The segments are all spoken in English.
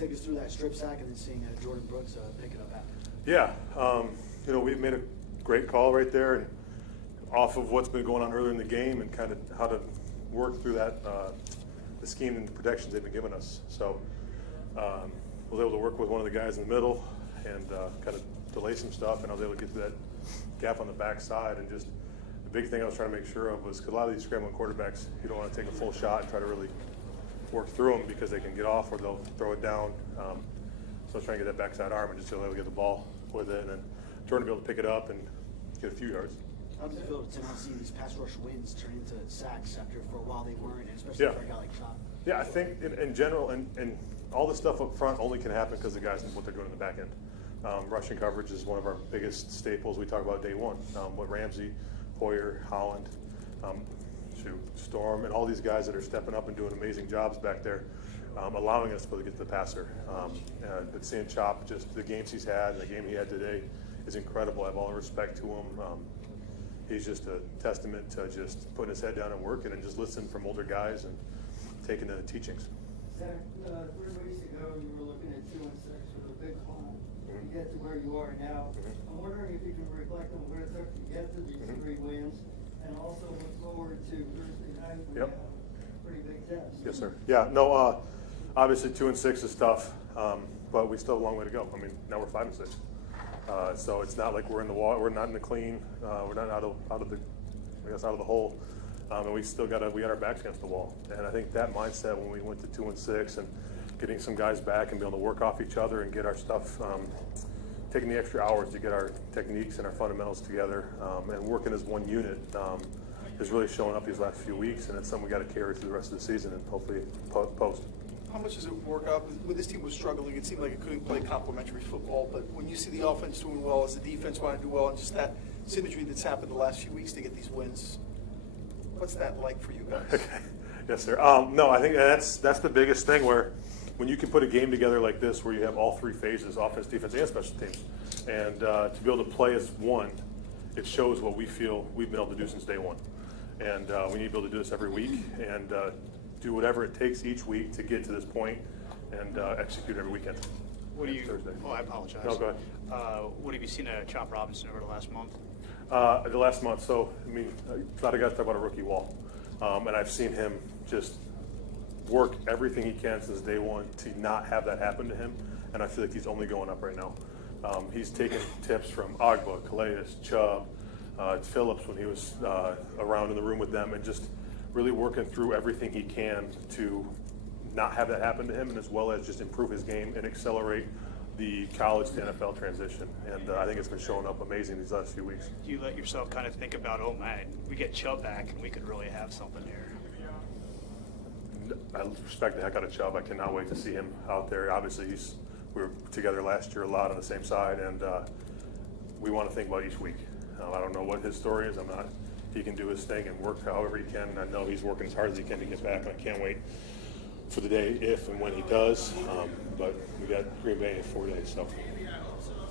take us through that strip sack and then seeing Jordan Brooks pick it up after. Yeah, we've made a great call right there, and off of what's been going on earlier in the game and kind of how to work through that, the scheme and the protections they've been giving us. So was able to work with one of the guys in the middle and kind of delay some stuff, and I was able to get to that gap on the backside. And just the big thing I was trying to make sure of was, because a lot of these scrambling quarterbacks, you don't want to take a full shot and try to really work through them because they can get off or they'll throw it down. So I was trying to get that backside arm and just be able to get the ball with it, and then Jordan be able to pick it up and get a few yards. How does it feel to now see these pass rush wins turn into sacks after for a while they weren't, and especially for a guy like Chop? Yeah, I think in general, and all the stuff up front only can happen because the guys know what they're doing in the back end. Rushing coverage is one of our biggest staples. We talk about day one. What Ramsey, Hoyer, Holland, Storm, and all these guys that are stepping up and doing amazing jobs back there, allowing us to be able to get to the passer. But seeing Chop, just the games he's had and the game he had today is incredible. I have all the respect to him. He's just a testament to just putting his head down and working and just listening from older guys and taking the teachings. Zach, 3 weeks ago you were looking at 2-6 with a big climb to get to where you are now. I'm wondering if you can reflect on what it took to get to these 3 wins, and also look forward to Thursday night when you have a pretty big test. Yes, sir. Yeah, no, obviously 2-6 is tough, but we still have a long way to go. I mean, now we're 5-6. So it's not like we're in the wall. We're not in the clean. We're not out of the hole. And we still got our backs against the wall. And I think that mindset when we went to 2-6 and getting some guys back and be able to work off each other and get our stuff, taking the extra hours to get our techniques and our fundamentals together, and working as one unit, is really showing up these last few weeks. And it's something we got to carry through the rest of the season and hopefully post. How much does it work out? When this team was struggling, it seemed like it couldn't play complementary football. But when you see the offense doing well, as the defense want to do well, and just that synergy that's happened the last few weeks to get these wins, what's that like for you guys? Yes, sir. No, I think that's the biggest thing, where when you can put a game together like this where you have all 3 phases, offense, defense, and special teams, and to be able to play as one, it shows what we feel we've been able to do since day one. And we need to be able to do this every week and do whatever it takes each week to get to this point and execute every weekend. What do you? Thursday. Oh, I apologize. No, go ahead. What have you seen of Chop Robinson over the last month? The last month, so I mean, a lot of guys talk about a rookie wall, and I've seen him just work everything he can since day one to not have that happen to him, and I feel like he's only going up right now. He's taken tips from Agba, Calais, Chubb, Phillips when he was around in the room with them, and just really working through everything he can to not have that happen to him, and as well as just improve his game and accelerate the college to NFL transition. And I think it's been showing up amazing these last few weeks. Do you let yourself kind of think about, oh man, we get Chubb back and we could really have something here? I respect the heck out of Chubb. I cannot wait to see him out there. Obviously, we were together last year a lot on the same side, and we want to think about each week. I don't know what his story is. He can do his thing and work however he can. And I know he's working as hard as he can to get back, and I can't wait for the day if and when he does. But we got Green Bay in 4 days. So,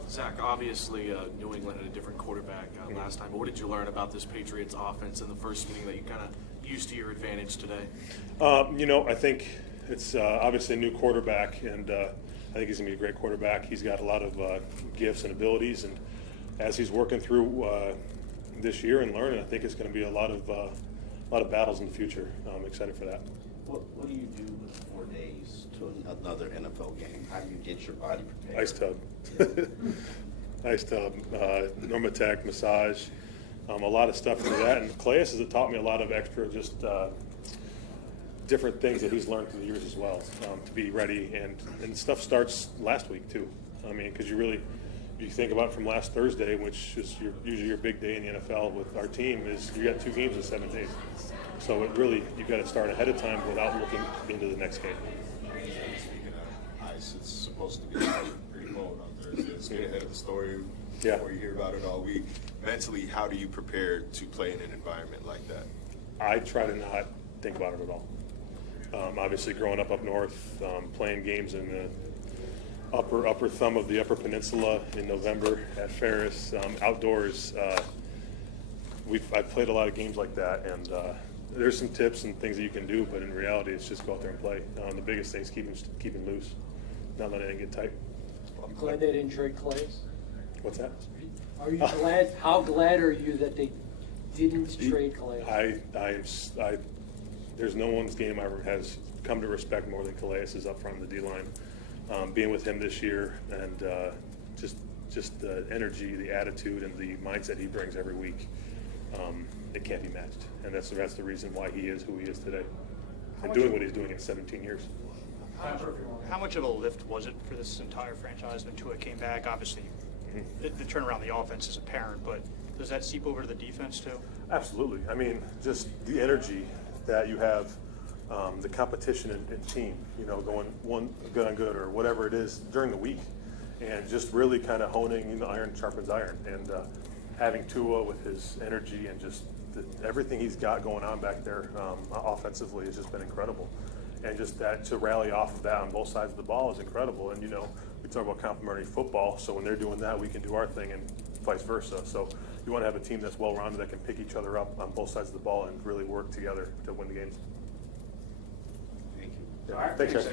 Zach, obviously New England had a different quarterback last time. But what did you learn about this Patriots offense in the first meeting that you kind of used to your advantage today? I think it's obviously a new quarterback, and I think he's going to be a great quarterback. He's got a lot of gifts and abilities, and as he's working through this year and learning, I think it's going to be a lot of battles in the future. I'm excited for that. What do you do with 4 days to another NFL game? How do you get your body prepared? Ice tub. Ice tub, Normatec, massage, a lot of stuff into that. And Calais has taught me a lot of extra just different things that he's learned through the years as well, to be ready. And stuff starts last week too. I mean, because you think about from last Thursday, which is usually your big day in the NFL with our team, is you got 2 games in 7 days. So you've got to start ahead of time without looking into the next game. Speaking of ice, it's supposed to be pretty cold out there. So let's get ahead of the story before you hear about it all week. Mentally, how do you prepare to play in an environment like that? I try to not think about it at all. Obviously, growing up north, playing games in the upper thumb of the Upper Peninsula in November at Ferris, outdoors. I've played a lot of games like that, and there's some tips and things that you can do, but in reality, it's just go out there and play. The biggest thing is keeping loose. not let anything get tight. You glad they didn't trade Clay? What's that? Are you glad, how glad are you that they didn't trade Calais? There's no one's game I ever has come to respect more than Calais is up front in the D-line. Being with him this year and just the energy, the attitude, and the mindset he brings every week, it can't be matched. And that's the reason why he is who he is today. And doing what he's doing in 17 years. How much of a lift was it for this entire franchise when Tua came back? Obviously, the turnaround of the offense is apparent, but does that seep over to the defense too? Absolutely. I mean, just the energy that you have, the competition in team, going one good on good or whatever it is during the week, and just really kind of honing, iron sharpens iron, and having Tua with his energy and just everything he's got going on back there offensively has just been incredible. And just that to rally off of that on both sides of the ball is incredible. And, we talk about complementary football, so when they're doing that, we can do our thing and vice versa. So you want to have a team that's well-rounded that can pick each other up on both sides of the ball and really work together to win the games. Thank you. Yeah. Thanks, guys.